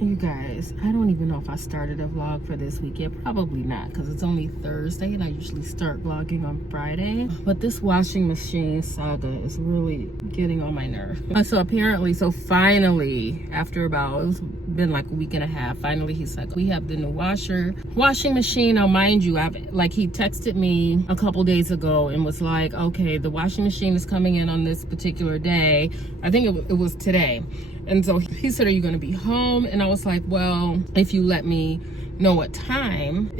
You guys, I don't even know if I started a vlog for this weekend. Probably not, because it's only Thursday and I usually start vlogging on Friday. But this washing machine saga is really getting on my nerve. So finally, after it's been like a week and a half, finally he's like, we have the new washing machine. Now mind you, he texted me a couple days ago and was like, okay, the washing machine is coming in on this particular day. I think it was today. And so he said, are you going to be home? And I was like, well, if you let me know what time,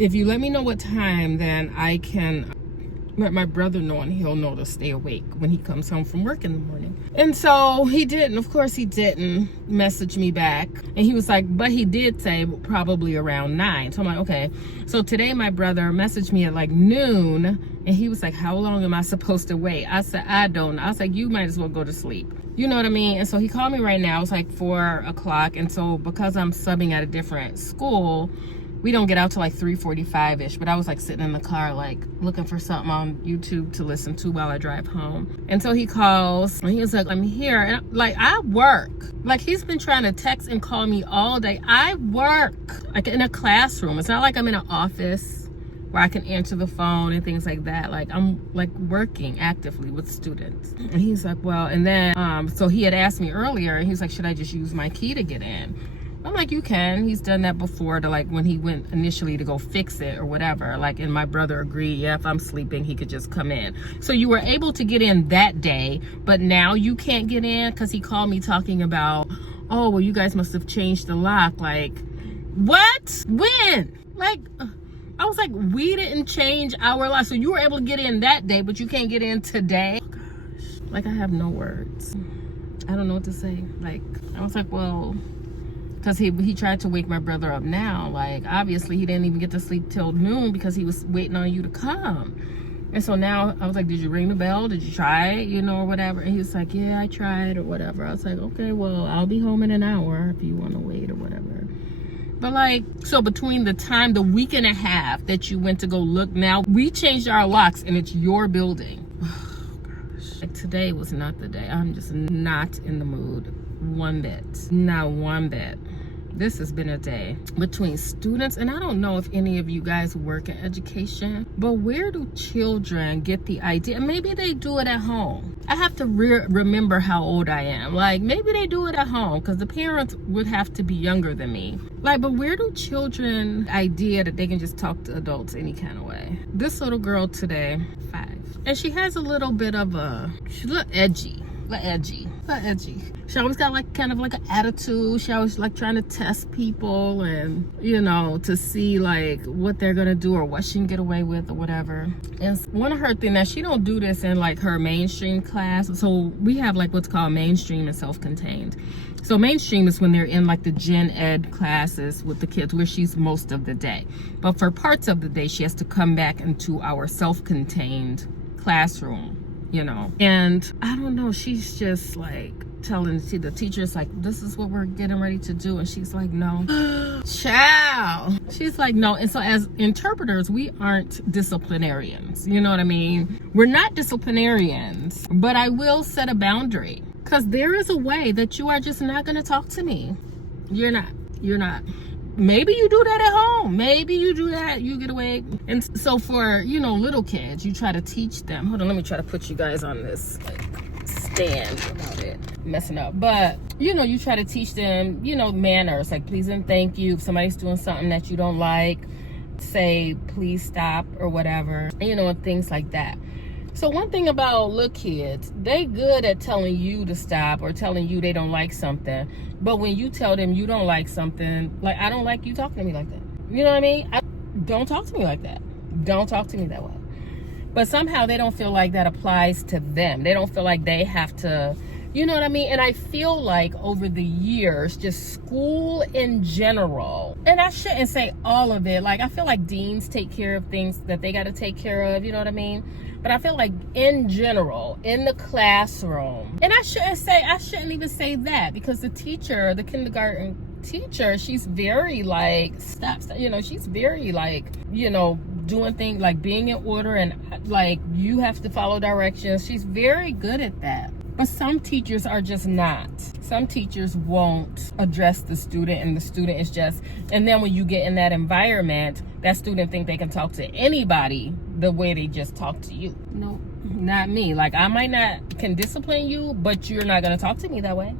then I can let my brother know and he'll know to stay awake when he comes home from work in the morning. And so he didn't, of course he didn't message me back. And he was like, but he did say probably around 9. So I'm like, okay. So today my brother messaged me at like noon and he was like, how long am I supposed to wait? I said, I don't know. I was like, you might as well go to sleep. You know what I mean? And so he called me right now. It's like 4 o'clock. And so because I'm subbing at a different school, we don't get out till like 3:45-ish. But I was like sitting in the car, like looking for something on YouTube to listen to while I drive home. And so he calls and he was like, I'm here. And like, I work. Like, he's been trying to text and call me all day. I work like in a classroom. It's not like I'm in an office where I can answer the phone and things like that. Like, I'm like working actively with students. And he's like, well, and then, so he had asked me earlier, and he's like, should I just use my key to get in? I'm like, you can. He's done that before, to like when he went initially to go fix it or whatever. Like, and my brother agreed, yeah, if I'm sleeping, he could just come in. So you were able to get in that day, but now you can't get in because he called me talking about, oh, well, you guys must have changed the lock. Like, what? When? Like, I was like, we didn't change our lock. So you were able to get in that day, but you can't get in today? Oh, gosh. Like, I have no words. I don't know what to say. Like, I was like, well, because he tried to wake my brother up now. Like, obviously he didn't even get to sleep till noon because he was waiting on you to come. And so now I was like, did you ring the bell? Did you try it? You know, or whatever. And he was like, yeah, I tried or whatever. I was like, okay, well, I'll be home in an hour if you want to wait or whatever. But like, so between the week and a half that you went to go look, now we changed our locks and it's your building. Oh gosh. Like, today was not the day. I'm just not in the mood one bit. Not one bit. This has been a day between students, and I don't know if any of you guys work in education, but where do children get the idea? Maybe they do it at home. I have to remember how old I am. Like, maybe they do it at home because the parents would have to be younger than me. Like, but where do children idea that they can just talk to adults any kind of way? This little girl today, 5, and she has a little bit of she's a little edgy. She always got like kind of like an attitude. She always like trying to test people and, you know, to see like what they're gonna do or what she can get away with or whatever. And one of her things, now she don't do this in like her mainstream class. So we have like what's called mainstream and self-contained. So mainstream is when they're in like the gen ed classes with the kids, where she's most of the day. But for parts of the day, she has to come back into our self-contained classroom. You know, and I don't know, she's just like telling the teachers like, this is what we're getting ready to do, and she's like, no. Child, she's like, no. And so as interpreters, we aren't disciplinarians, you know what I mean? We're not disciplinarians, but I will set a boundary, because there is a way that you are just not going to talk to me. You're not. Maybe you do that at home. Maybe you do that, you get away. And so for, you know, little kids, you try to teach them. Hold on, let me try to put you guys on this like stand without it messing up. But, you know, you try to teach them, you know, manners, like please and thank you. If somebody's doing something that you don't like, say please stop or whatever, you know, and things like that. So one thing about little kids, they good at telling you to stop or telling you they don't like something. But when you tell them you don't like something, like, I don't like you talking to me like that. You know what I mean? Don't talk to me like that. Don't talk to me that way. But somehow they don't feel like that applies to them. They don't feel like they have to, you know what I mean? And I feel like over the years, just school in general, and I shouldn't say all of it. Like, I feel like deans take care of things that they got to take care of. You know what I mean? But I feel like in general, in the classroom, and I shouldn't even say that, because the teacher, the kindergarten teacher, she's very like, stop, you know, she's very like, you know, doing things, like being in order, and like you have to follow directions. She's very good at that. But some teachers are just not. Some teachers won't address the student, and the student is just, and then when you get in that environment, that student think they can talk to anybody the way they just talk to you. No, not me. Like, I might not can discipline you, but you're not gonna talk to me that way.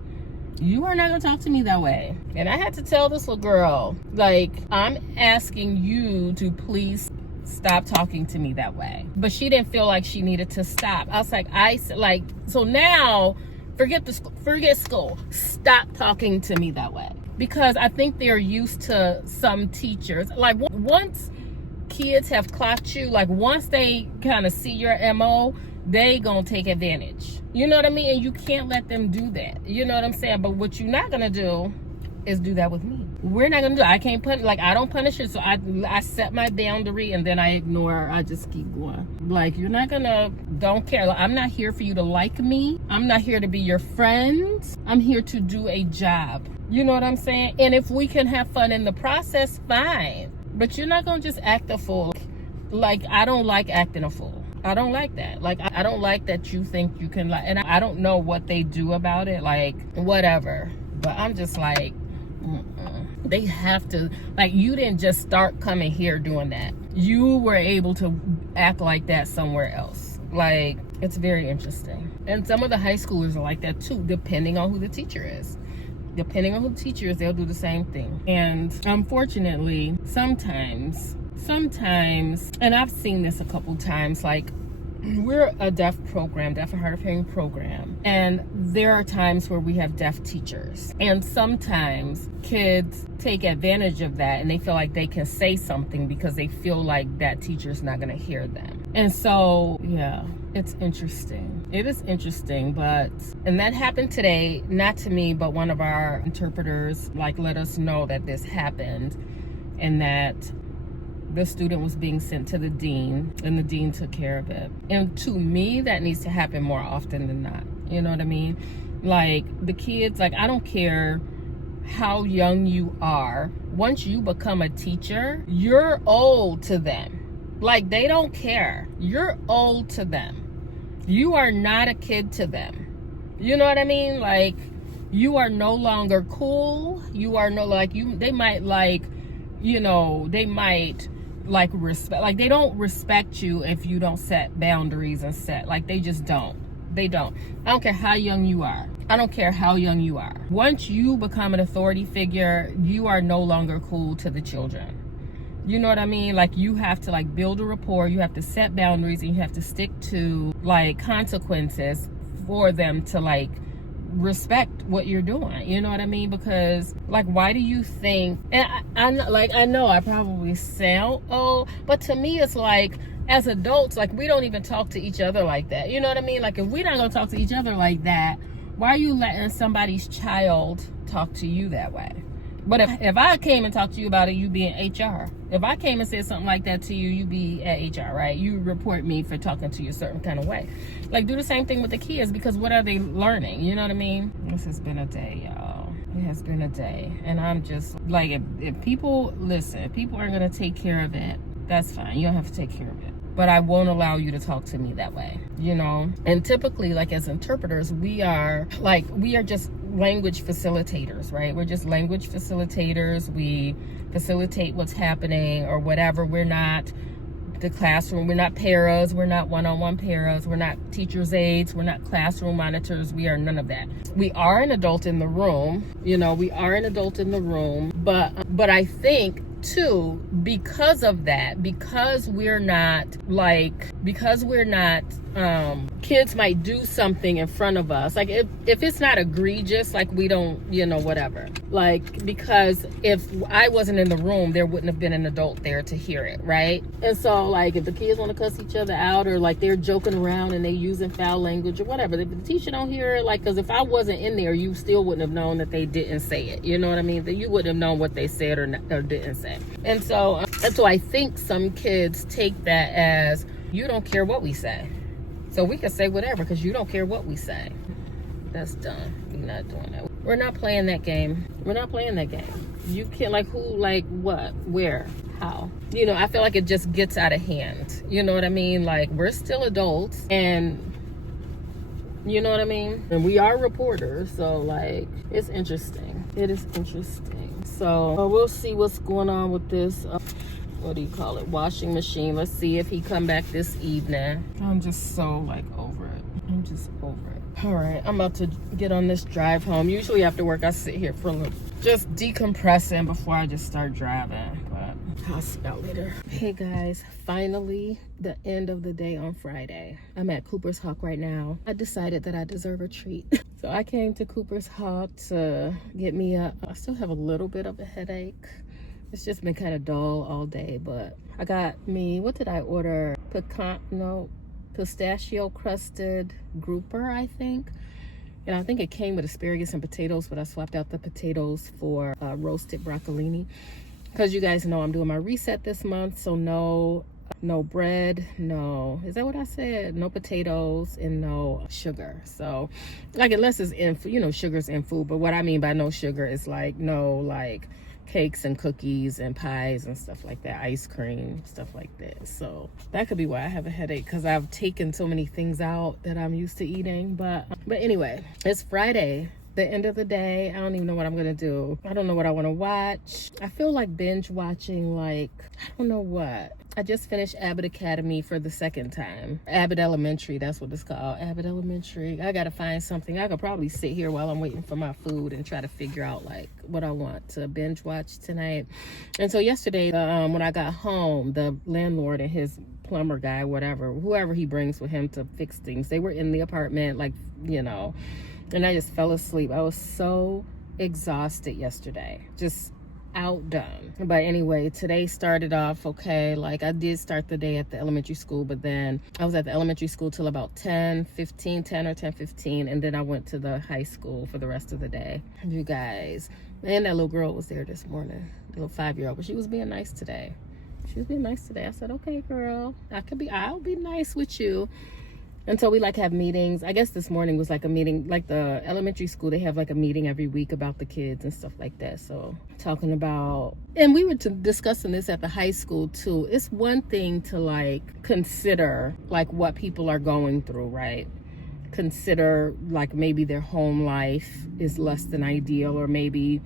You are not gonna talk to me that way. And I had to tell this little girl, like, I'm asking you to please stop talking to me that way. But she didn't feel like she needed to stop. I was like, so now forget school. Stop talking to me that way. Because I think they're used to some teachers. Like, once kids have clocked you, like once they kind of see your MO, they gonna take advantage. You know what I mean? And you can't let them do that. You know what I'm saying? But what you're not gonna do is do that with me. We're not gonna do it. I can't punish, like, I don't punish it. So I set my boundary and then I ignore. I just keep going. Like, you're not gonna, don't care. Like, I'm not here for you to like me. I'm not here to be your friend. I'm here to do a job. You know what I'm saying? And if we can have fun in the process, fine. But you're not gonna just act a fool. Like, I don't like acting a fool. I don't like that. Like, I don't like that you think you can, like, and I don't know what they do about it. Like, whatever. But I'm just like, they have to, like, you didn't just start coming here doing that. You were able to act like that somewhere else. Like, it's very interesting. And some of the high schoolers are like that too, depending on who the teacher is. Depending on who the teacher is, they'll do the same thing. And unfortunately, sometimes, and I've seen this a couple times, like, we're a deaf and hard of hearing program, and there are times where we have deaf teachers, and sometimes kids take advantage of that and they feel like they can say something because they feel like that teacher's not going to hear them. And so, yeah, it's interesting. It is interesting, and that happened today, not to me, but one of our interpreters, like, let us know that this happened and that the student was being sent to the dean, and the dean took care of it. And to me, that needs to happen more often than not. You know what I mean? Like, the kids, like, I don't care how young you are. Once you become a teacher, you're old to them. Like, they don't care. You're old to them. You are not a kid to them. You know what I mean? Like, you are no longer cool. You are no, like, they might, like, you know, they might, like, respect, like, they don't respect you if you don't set boundaries and set, like, they just don't. They don't. I don't care how young you are. I don't care how young you are. Once you become an authority figure, you are no longer cool to the children. You know what I mean? Like, you have to, like, build a rapport, you have to set boundaries, and you have to stick to, like, consequences for them to, like, respect what you're doing. You know what I mean? Because, like, why do you think, and I know I probably sound old, but to me it's like, as adults, like, we don't even talk to each other like that. You know what I mean? Like, if we're not gonna talk to each other like that, why are you letting somebody's child talk to you that way? But if I came and talked to you about it, you be in HR. If I came and said something like that to you, you be at HR, right? You report me for talking to you a certain kind of way. Like, do the same thing with the kids, because what are they learning? You know what I mean? This has been a day, y'all. It has been a day. And I'm just, like, if people, listen, if people are going to take care of it, that's fine. You don't have to take care of it. But I won't allow you to talk to me that way, you know? And typically, like, as interpreters, we are just language facilitators, right? We're just language facilitators. We facilitate what's happening or whatever. We're not the classroom. We're not paras. We're not one-on-one paras. We're not teacher's aides. We're not classroom monitors. We are none of that. We are an adult in the room, you know, we are an adult in the room. But I think, too, because of that, because we're not, kids might do something in front of us, like, if it's not egregious, like, we don't, you know, whatever, like, because if I wasn't in the room, there wouldn't have been an adult there to hear it, right? And so, like, if the kids want to cuss each other out, or, like, they're joking around and they using foul language or whatever, if the teacher don't hear it, like, because if I wasn't in there, you still wouldn't have known that they didn't say it. You know what I mean? That you wouldn't have known what they said or didn't say. And so I think some kids take that as, you don't care what we say, so we can say whatever because you don't care what we say. That's dumb. We're not doing that. We're not playing that game. We're not playing that game. You can't, like, who, like, what, where, how? You know, I feel like it just gets out of hand. You know what I mean? Like, we're still adults, and You know what I mean? And we are reporters, so like, it's interesting. It is interesting. So we'll see what's going on with this, what do you call it, washing machine. Let's see if he come back this evening. I'm just so like over it. I'm just over it. All right, I'm about to get on this drive home. Usually after work, I sit here for a little, just decompressing before I just start driving. But I'll see y'all later. Hey guys, finally the end of the day on Friday. I'm at Cooper's Hawk right now. I decided that I deserve a treat. So I came to Cooper's Hawk to get me I still have a little bit of a headache. It's just been kind of dull all day, but I got me, what did I order? Pistachio crusted grouper, I think. And I think it came with asparagus and potatoes, but I swapped out the potatoes for roasted broccolini. Because you guys know I'm doing my reset this month, so no bread, no, is that what I said? No potatoes and no sugar. So like, unless it's in, you know, sugar's in food, but what I mean by no sugar is like no like cakes and cookies and pies and stuff like that, ice cream, stuff like that. So that could be why I have a headache, because I've taken so many things out that I'm used to eating. But anyway, it's Friday, the end of the day. I don't even know what I'm gonna do. I don't know what I want to watch. I feel like binge watching, like, I don't know what. I just finished Abbott Academy for the second time. Abbott Elementary, that's what it's called. Abbott Elementary. I gotta find something. I could probably sit here while I'm waiting for my food and try to figure out like what I want to binge watch tonight. And so yesterday, when I got home, the landlord and his plumber guy, whatever, whoever he brings with him to fix things, they were in the apartment, like, you know, and I just fell asleep. I was so exhausted yesterday, just outdone. But anyway, today started off okay. Like, I did start the day at the elementary school, but then I was at the elementary school till about 10 or 10:15, and then I went to the high school for the rest of the day. You guys, and that little girl was there this morning, the little 5-year-old, but she was being nice today. She was being nice today. I said, okay, girl, I'll be nice with you. And so we like have meetings. I guess this morning was like a meeting, like the elementary school, they have like a meeting every week about the kids and stuff like that. So talking about, and we were discussing this at the high school too. It's one thing to like consider like what people are going through, right? Consider like maybe their home life is less than ideal, or maybe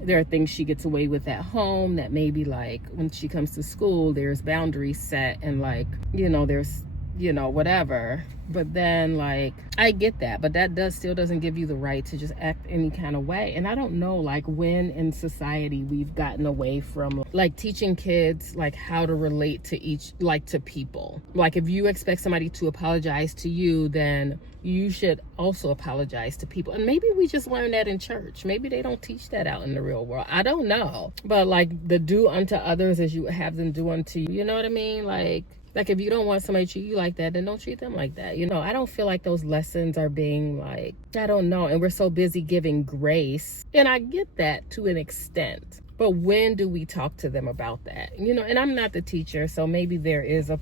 there are things she gets away with at home that maybe like when she comes to school, there's boundaries set and like, you know, there's, you know, whatever. But then like, I get that, but that still doesn't give you the right to just act any kind of way. And I don't know like when in society we've gotten away from like teaching kids like how to relate to each, like to people. Like if you expect somebody to apologize to you, then you should also apologize to people. And maybe we just learned that in church. Maybe they don't teach that out in the real world. I don't know. But like the do unto others as you would have them do unto you. You know what I mean? Like if you don't want somebody to treat you like that, then don't treat them like that. You know, I don't feel like those lessons are being like, I don't know. And we're so busy giving grace. And I get that to an extent. But when do we talk to them about that? You know, and I'm not the teacher, so maybe there is a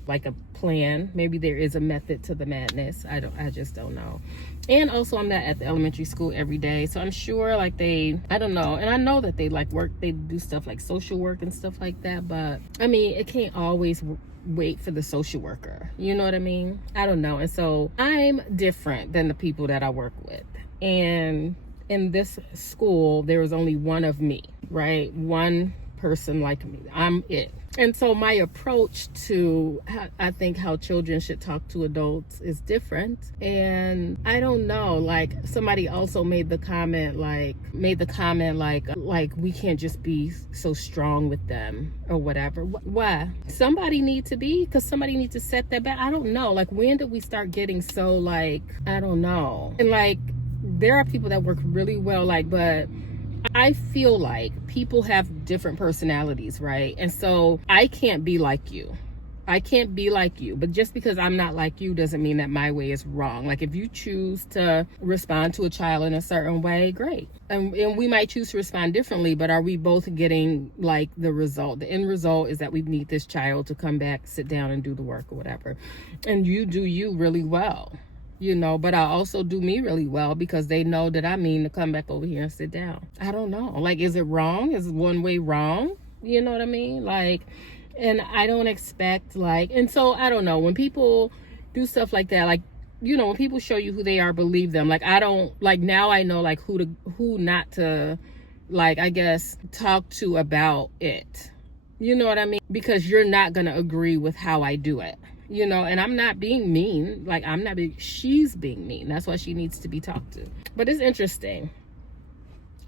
plan. Maybe there is a method to the madness. I just don't know. And also I'm not at the elementary school every day, so I'm sure like I don't know. And I know that they like work, they do stuff like social work and stuff like that, but I mean, it can't always wait for the social worker. You know what I mean? I don't know. And so I'm different than the people that I work with. And in this school, there was only one of me, right? One person like me. I'm it. And so my approach to, I think, how children should talk to adults is different. And I don't know, like somebody also made the comment like we can't just be so strong with them or whatever. Why? Somebody needs to be, because somebody needs to set that back. I don't know. Like, when did we start getting so like, I don't know. And like, there are people that work really well, like, but I feel like people have different personalities, right? And so I can't be like you. I can't be like you. But just because I'm not like you doesn't mean that my way is wrong. Like if you choose to respond to a child in a certain way, great. And we might choose to respond differently, but are we both getting like the result? The end result is that we need this child to come back, sit down and do the work or whatever. And you do you really well. You know, but I also do me really well because they know that I mean to come back over here and sit down. I don't know. Like, is it wrong? Is one way wrong? You know what I mean? Like, and I don't expect like, and so I don't know, when people do stuff like that, like when people show you who they are, believe them. Like, I don't, like, now I know, like, who not to, like, I guess, talk to about it. You know what I mean? Because you're not going to agree with how I do it. And I'm not being mean. Like, she's being mean. That's why she needs to be talked to. But it's interesting.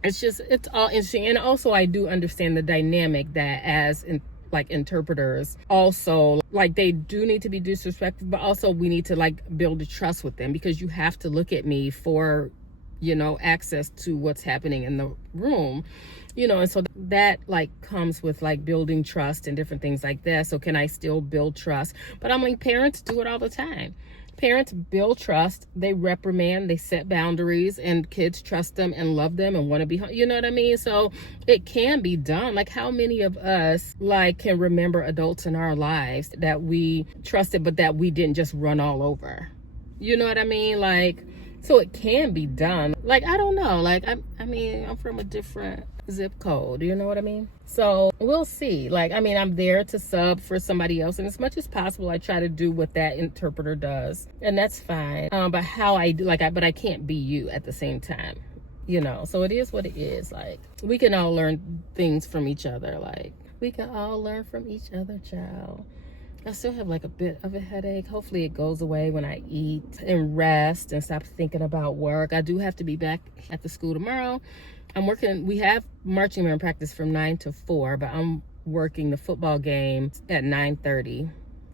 It's all interesting. And also, I do understand the dynamic that as interpreters also, like, they do need to be disrespectful, but also we need to, like, build a trust with them, because you have to look at me for, access to what's happening in the room. And so that, like, comes with, like, building trust and different things like that. So can I still build trust? But I'm like, parents do it all the time. Parents build trust, they reprimand, they set boundaries, and kids trust them and love them and want to be, you know what I mean? So it can be done. Like, how many of us, like, can remember adults in our lives that we trusted, but that we didn't just run all over? You know what I mean? Like, so it can be done. Like, I don't know. Like, I mean, I'm from a different zip code, you know what I mean? So we'll see. Like, I mean, I'm there to sub for somebody else, and as much as possible I try to do what that interpreter does, and that's fine. But how I do, like, but I can't be you at the same time, so it is what it is. Like, we can all learn things from each other. Like, we can all learn from each other, child. I still have, like, a bit of a headache. Hopefully it goes away when I eat and rest and stop thinking about work. I do have to be back at the school tomorrow. I'm working, we have marching band practice from 9 to 4, but I'm working the football game at 9:30.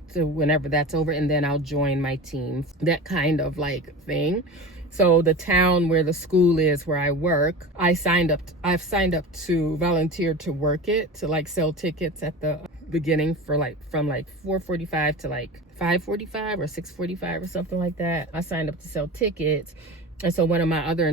So whenever that's over, and then I'll join my team, that kind of, like, thing. So the town where the school is where I work, I've signed up to volunteer to work it, to, like, sell tickets at the beginning for, like, from, like, 4:45 to, like, 5:45 or 6:45 or something like that. I signed up to sell tickets. And so one of my other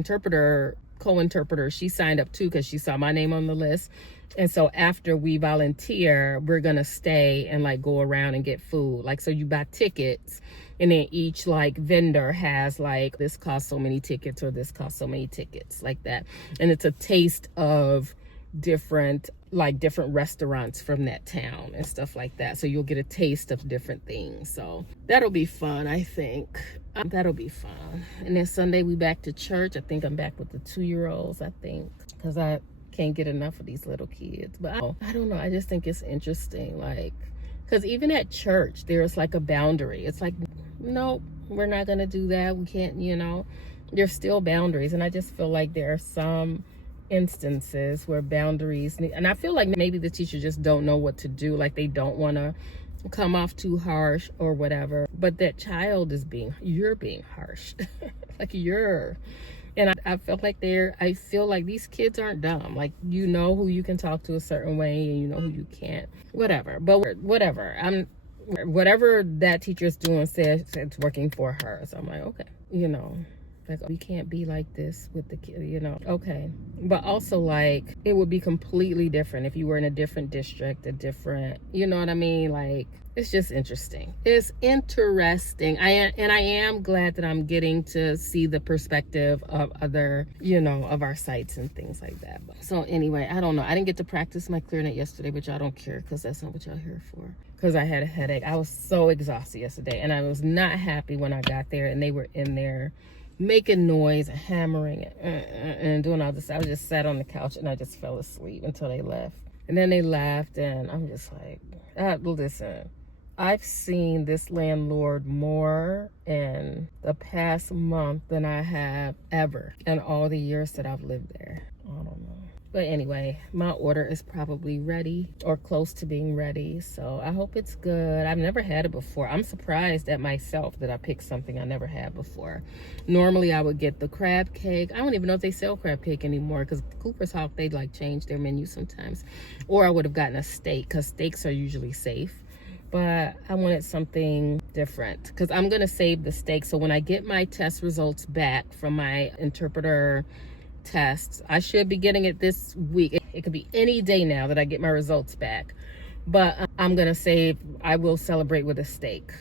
co-interpreters, she signed up too, because she saw my name on the list. And so after we volunteer, we're gonna stay and, like, go around and get food. Like, so you buy tickets, and then each, like, vendor has, like, this costs so many tickets, or this costs so many tickets, like that. And it's a taste of different restaurants from that town and stuff like that. So you'll get a taste of different things. So that'll be fun, I think. That'll be fun. And then Sunday we back to church. I think I'm back with the 2-year-olds, I think, because I can't get enough of these little kids. But I don't know. I just think it's interesting, like, because even at church, there's, like, a boundary. It's like, nope, we're not going to do that. We can't, there's still boundaries. And I just feel like there are some instances where boundaries and I feel like maybe the teacher just don't know what to do. Like, they don't want to come off too harsh or whatever, but that child is you're being harsh. Like, and I felt like I feel like these kids aren't dumb. Like, who you can talk to a certain way, and who you can't, whatever. But whatever that teacher's doing says it's working for her. So I'm like, okay, like, we can't be like this with the kid, okay. But also, like, it would be completely different if you were in a different district, a different, you know what I mean? Like, it's just interesting. It's interesting. I am glad that I'm getting to see the perspective of other, of our sites and things like that. So anyway, I don't know. I didn't get to practice my clarinet yesterday, but y'all don't care, because that's not what y'all here for. Because I had a headache. I was so exhausted yesterday, and I was not happy when I got there and they were in there making noise and hammering and doing all this. I just sat on the couch and I just fell asleep until they left. And then they left, and I'm just like, listen, I've seen this landlord more in the past month than I have ever in all the years that I've lived there. I don't know. But anyway, my order is probably ready or close to being ready. So I hope it's good. I've never had it before. I'm surprised at myself that I picked something I never had before. Normally I would get the crab cake. I don't even know if they sell crab cake anymore, because Cooper's Hawk, they, like, change their menu sometimes. Or I would have gotten a steak, because steaks are usually safe. But I wanted something different, because I'm going to save the steak. So when I get my test results back from my interpreter tests, I should be getting it this week. It could be any day now that I get my results back. But I will celebrate with a steak.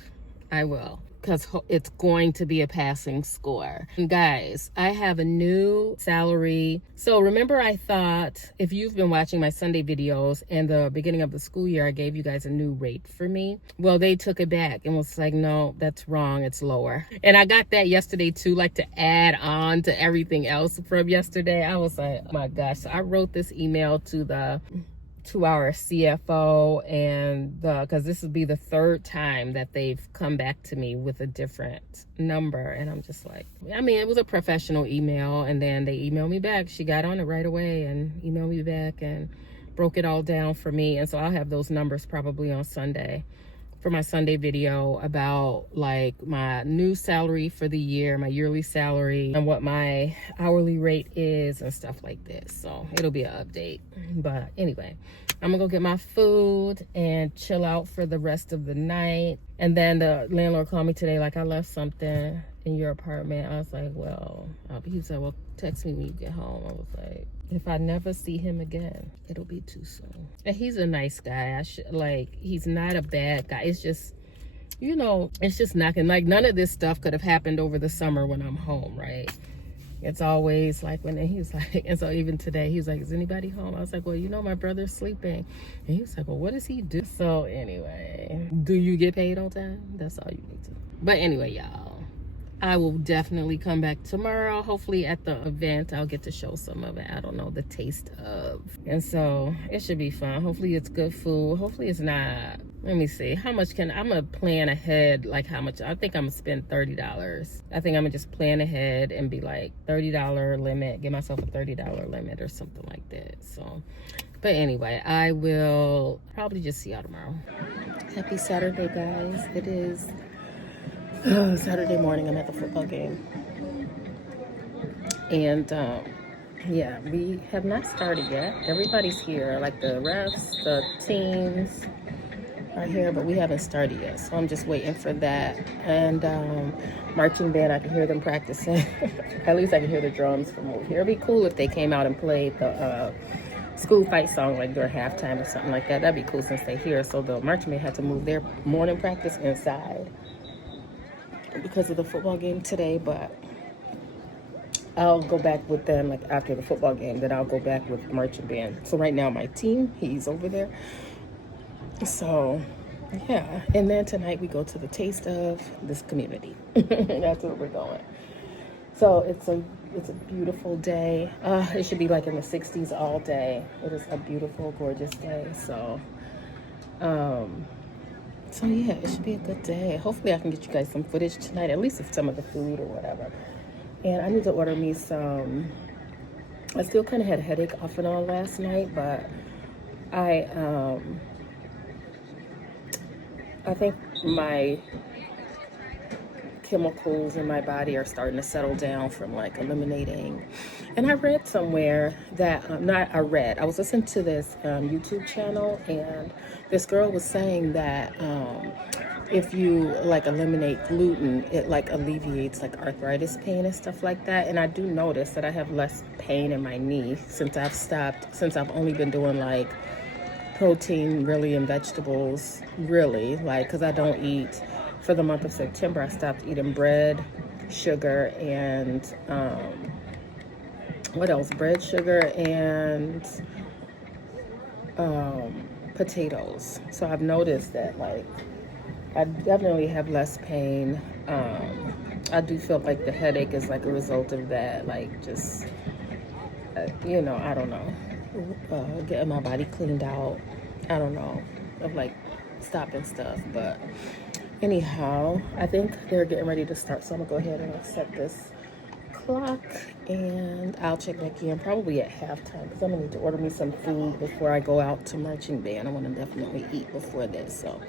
I will. because it's going to be a passing score. And guys, I have a new salary. So remember, I thought, if you've been watching my Sunday videos and the beginning of the school year, I gave you guys a new rate for me. Well, they took it back and was like, no, that's wrong, it's lower. And I got that yesterday too, like to add on to everything else from yesterday. I was like, oh my gosh. So I wrote this email to our CFO, and because this will be the third time that they've come back to me with a different number, and I'm just like, I mean, it was a professional email, and then they emailed me back. She got on it right away and emailed me back and broke it all down for me. And so I'll have those numbers probably on Sunday for my Sunday video about like my new salary for the year, my yearly salary, and what my hourly rate is and stuff like this. So it'll be an update. But anyway, I'm gonna go get my food and chill out for the rest of the night. And then the landlord called me today, like, I left something in your apartment. I was like, well, he said, well, text me when you get home. I was like, if I never see him again, it'll be too soon. And he's a nice guy. He's not a bad guy. It's just, you know, it's just knocking. Like, none of this stuff could have happened over the summer when I'm home, right? It's always like when he's like, and so even today, he's like, is anybody home? I was like, well, you know, my brother's sleeping. And he was like, well, what does he do? So anyway, do you get paid on time? That's all you need to know. But anyway, y'all, I will definitely come back tomorrow. Hopefully at the event, I'll get to show some of it. I don't know, the taste of. And so it should be fun. Hopefully it's good food. Hopefully it's not, let me see. How much I'm going to plan ahead, like how much. I think I'm going to spend $30. I think I'm going to just plan ahead and be like $30 limit. Give myself a $30 limit or something like that. So, but anyway, I will probably just see y'all tomorrow. Happy Saturday, guys. It is Saturday morning. I'm at the football game, and yeah, we have not started yet. Everybody's here, like the refs, the teams are here, but we haven't started yet, so I'm just waiting for that. And marching band, I can hear them practicing. At least I can hear the drums from over here. It'd be cool if they came out and played the school fight song like during halftime or something like that. That'd be cool since they're here. So the marching band had to move their morning practice inside because of the football game today, but I'll go back with them like after the football game. Then I'll go back with marching band. So right now my team, he's over there. So yeah, and then tonight we go to the taste of this community. That's where we're going. So it's a beautiful day. It should be like in the 60s all day. It is a beautiful, gorgeous day. So so yeah, it should be a good day. Hopefully I can get you guys some footage tonight, at least of some of the food or whatever. And I need to order me some, I still kind of had a headache off and on last night, but I think my chemicals in my body are starting to settle down from like eliminating. And I read somewhere that, I was listening to this YouTube channel, and this girl was saying that if you like eliminate gluten, it like alleviates like arthritis pain and stuff like that. And I do notice that I have less pain in my knee since I've only been doing like protein really and vegetables really, like, because I don't eat. For the month of September, I stopped eating bread, sugar, and what else? Bread, sugar, and potatoes. So I've noticed that, like, I definitely have less pain. I do feel like the headache is like a result of that, like just, you know, I don't know, getting my body cleaned out. I don't know, of like stopping stuff, but anyhow, I think they're getting ready to start, so I'm gonna go ahead and set this clock, and I'll check back in probably at halftime because I'm gonna need to order me some food before I go out to marching band. I want to definitely eat before this, so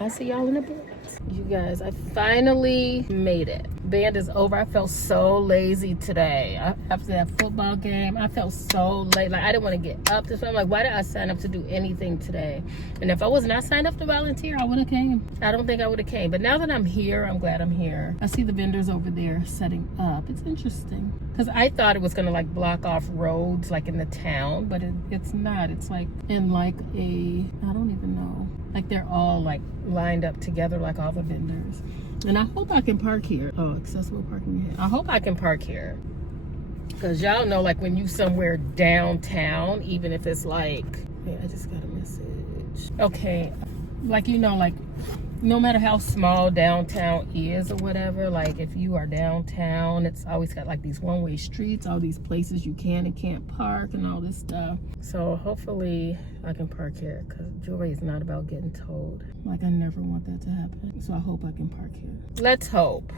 I'll see y'all in a bit. You guys, I finally made it. Band is over. I felt so lazy today. After that football game, I felt so late. Like, I didn't want to get up. I'm like, why did I sign up to do anything today? And if I was not signed up to volunteer, I would have came. I don't think I would have came. But now that I'm here, I'm glad I'm here. I see the vendors over there setting up. It's interesting. Because I thought it was gonna like block off roads like in the town, but it's not. It's like in like a, I don't even know, like they're all like lined up together, like all the vendors. And I hope I can park here. Oh, accessible parking ahead. I hope I can park here, because y'all know, like when you somewhere downtown, even if it's like, yeah, I just got a message. Okay, like, you know, like no matter how small downtown is or whatever, like if you are downtown, it's always got like these one-way streets, all these places you can and can't park and all this stuff. So hopefully I can park here, because jewelry is not about getting towed. Like, I never want that to happen. So I hope I can park here. Let's hope.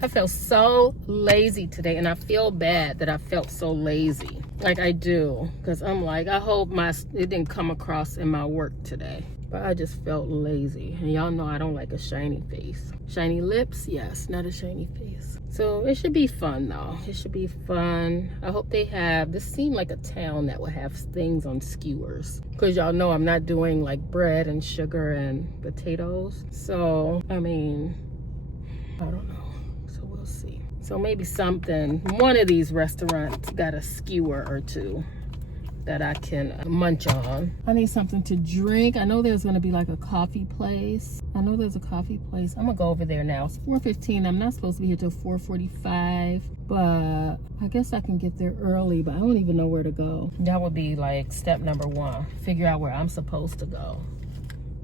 I felt so lazy today, and I feel bad that I felt so lazy. Like, I do, because I'm like, I hope it didn't come across in my work today. But I just felt lazy. And y'all know I don't like a shiny face. Shiny lips, yes, not a shiny face. So it should be fun though. It should be fun. I hope they have, this seemed like a town that would have things on skewers. Because y'all know I'm not doing like bread and sugar and potatoes. So, I mean, I don't know. So we'll see. So maybe one of these restaurants got a skewer or two that I can munch on. I need something to drink. I know there's gonna be like a coffee place. I know there's a coffee place. I'm gonna go over there now. It's 4:15. I'm not supposed to be here till 4:45, but I guess I can get there early, but I don't even know where to go. That would be like step number 1. Figure out where I'm supposed to go.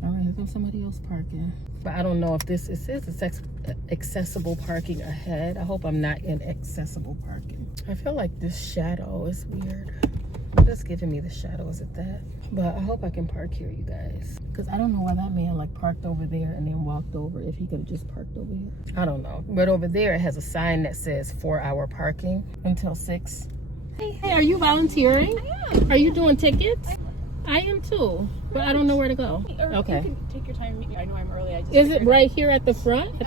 All right, here comes somebody else parking. But I don't know if it says it's accessible parking ahead. I hope I'm not in accessible parking. I feel like this shadow is weird. That's giving me the shadow, is it that? But I hope I can park here, you guys, because I don't know why that man like parked over there and then walked over, if he could have just parked over here. I don't know. But over there it has a sign that says 4-hour parking until 6. Hey, are you volunteering? I am. Are you doing tickets? I am too, but I don't know where to go. Okay. You can take your time and meet me. I know I'm early. Is it right here at the front?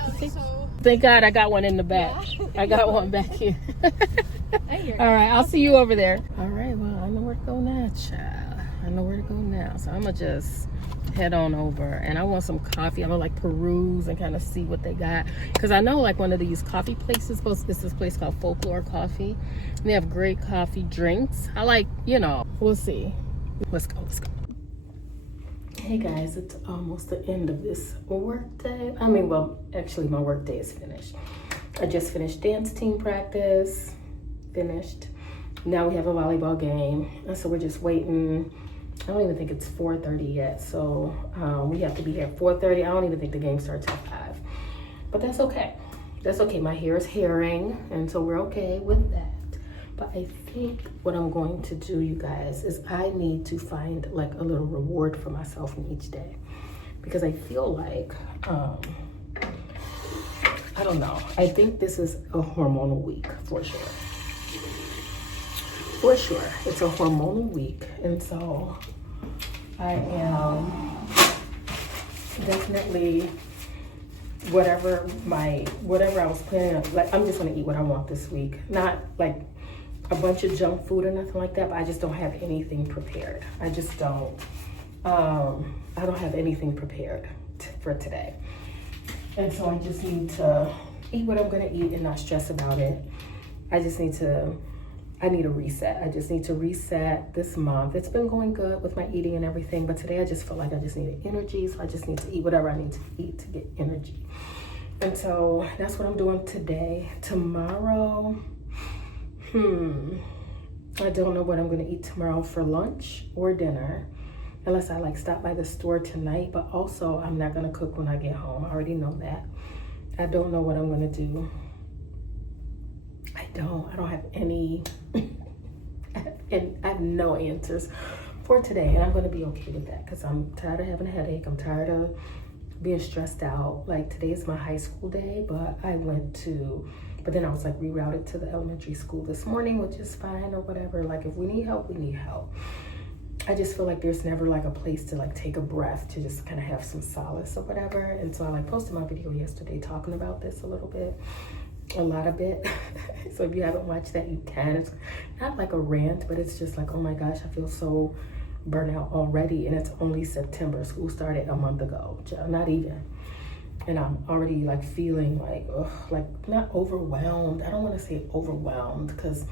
Thank God I got one in the back. Yeah. I got one back here. All right, I'll see you over there. All right, well, I know where to go now, child. I know where to go now. So I'm going to just head on over. And I want some coffee. I'm going to like peruse and kind of see what they got. Because I know like one of these coffee places, it's this place called Folklore Coffee. And they have great coffee drinks. I like, you know, we'll see. Let's go. Hey guys, it's almost the end of this work day. I mean, well, actually my work day is finished. I just finished dance team practice, finished. Now we have a volleyball game, and so we're just waiting. I don't even think it's 4:30 yet, so we have to be here at 4:30. I don't even think the game starts at 5, but that's okay. That's okay. My hair is hairing, and so we're okay with that. But I think what I'm going to do, you guys, is I need to find like a little reward for myself in each day, because I feel like, I don't know. I think this is a hormonal week for sure. For sure, it's a hormonal week, and so I am definitely whatever I was planning on, like I'm just gonna eat what I want this week. Not like a bunch of junk food or nothing like that, but I just don't have anything prepared. I just don't. I don't have anything prepared for today. And so I just need to eat what I'm gonna eat and not stress about it. I need a reset. I just need to reset this month. It's been going good with my eating and everything, but today I just felt like I just needed energy, so I just need to eat whatever I need to eat to get energy. And so that's what I'm doing today. Tomorrow, I don't know what I'm gonna eat tomorrow for lunch or dinner, unless I like stop by the store tonight, but also I'm not gonna cook when I get home. I already know that. I don't know what I'm gonna do. I don't have any, and I have no answers for today, and I'm gonna be okay with that, because I'm tired of having a headache. I'm tired of being stressed out. Like today is my high school day, but then I was like rerouted to the elementary school this morning, which is fine or whatever. Like if we need help, we need help. I just feel like there's never like a place to like take a breath, to just kind of have some solace or whatever. And so I like posted my video yesterday talking about this a little bit, a lot of it. So if you haven't watched that, you can. It's not like a rant, but it's just like, oh my gosh, I feel so burnt out already, and it's only September. School started a month ago, not even. and I'm already like feeling like, ugh, like not overwhelmed. I don't want to say overwhelmed because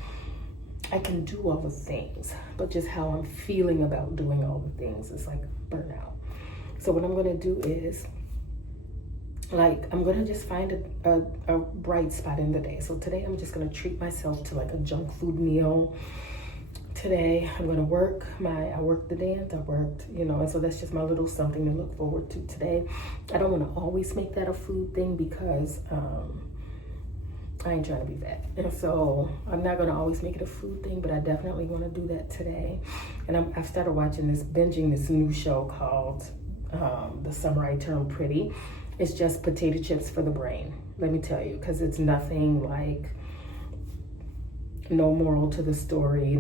I can do all the things, but just how I'm feeling about doing all the things is like burnout. So what I'm going to do is, like, I'm going to just find a bright spot in the day. So today I'm just going to treat myself to like a junk food meal. Today I'm going to work I worked the dance, I worked, you know, and so that's just my little something to look forward to today. I don't want to always make that a food thing because I ain't trying to be fat. And so I'm not going to always make it a food thing, but I definitely want to do that today. And I've started binging this new show called The Summer I Turned Pretty. It's just potato chips for the brain, let me tell you, because it's nothing like, no moral to the story,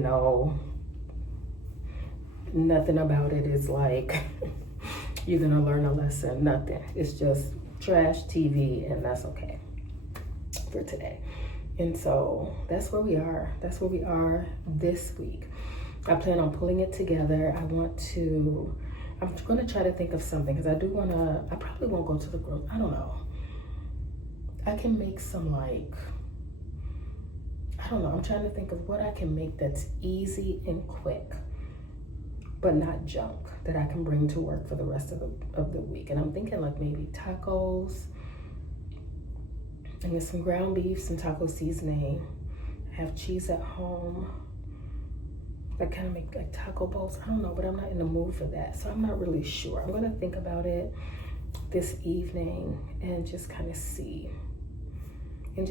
nothing about it is like you're gonna learn a lesson, nothing. It's just trash TV, and that's okay for today. And so that's where we are. That's where we are this week. I plan on pulling it together. I'm gonna try to think of something because I probably won't go to the grocery. I don't know. I can make some I don't know. I'm trying to think of what I can make that's easy and quick, but not junk, that I can bring to work for the rest of the week. And I'm thinking like maybe tacos, and get some ground beef, some taco seasoning. I have cheese at home. I kind of make like taco bowls. I don't know, but I'm not in the mood for that. So I'm not really sure. I'm going to think about it this evening and just kind of see. I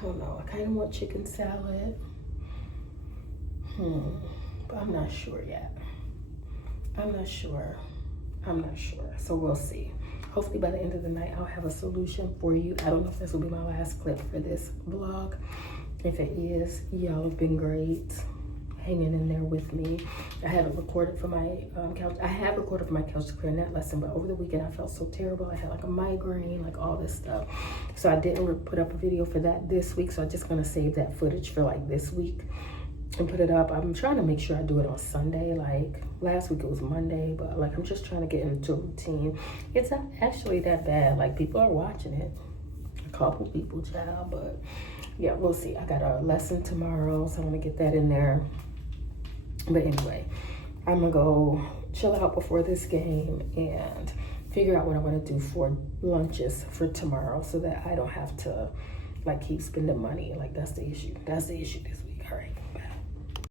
don't know. I kind of want chicken salad. But I'm not sure yet. I'm not sure. So we'll see. Hopefully by the end of the night, I'll have a solution for you. I don't know if this will be my last clip for this vlog. If it is, y'all have been great, hanging in there with me. I haven't recorded for my couch. I have recorded for my couch to clarinet lesson, but over the weekend I felt so terrible. I had like a migraine, like all this stuff. So I didn't put up a video for that this week. So I'm just gonna save that footage for like this week and put it up. I'm trying to make sure I do it on Sunday. Like last week it was Monday, but like I'm just trying to get into a routine. It's not actually that bad. Like people are watching it, a couple people, child, but yeah, we'll see. I got a lesson tomorrow, so I want to get that in there. But anyway, I'm gonna go chill out before this game and figure out what I want to do for lunches for tomorrow so that I don't have to like keep spending money. Like that's the issue this week. All right, bye.